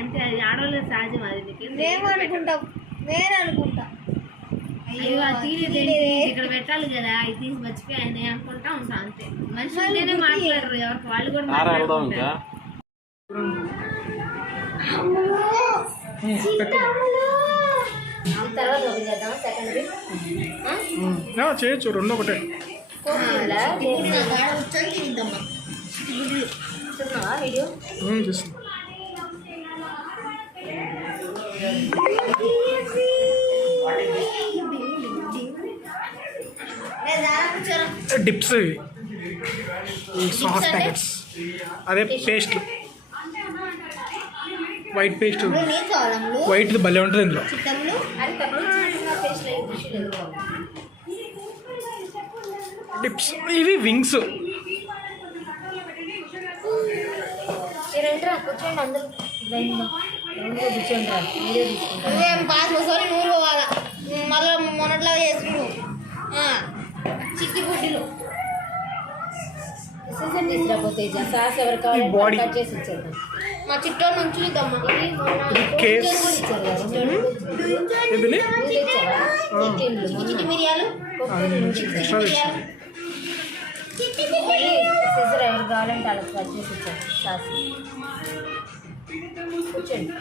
అంతే, అది ఆడవాళ్ళ సహజం. అది నేను అనుకుంటా అయ్యో తీసి ఇక్కడ పెట్టాలి కదా, అది తీసి మర్చిపోయాయని అనుకుంటా ఉంటాం. అంతే, మనుషులనే మాట్లాడరు, ఎవరికి వాళ్ళు కూడా మాట్లాడుకుంటారు. చేయొచ్చు, రెండు ఒకటే. వీడియో డిప్స్, సాస్ ప్యాకెట్స్, అదే పేస్ట్, వైట్ పేస్ట్, వైట్ భలే ఉంటుంది ఇందులో. డిప్స్ ఇవి వింగ్స్. నూరు పోవాలా మళ్ళీ మొన్నట్లా చేసుకున్నాం. చిట్టి గుడ్డిలు మా చిట్టో నుంచి చిట్టి మిరియాలు ఎవరు కావాలంటే వాళ్ళకి కట్ చేసి ఇచ్చారు సాస్. కూర్చోండి.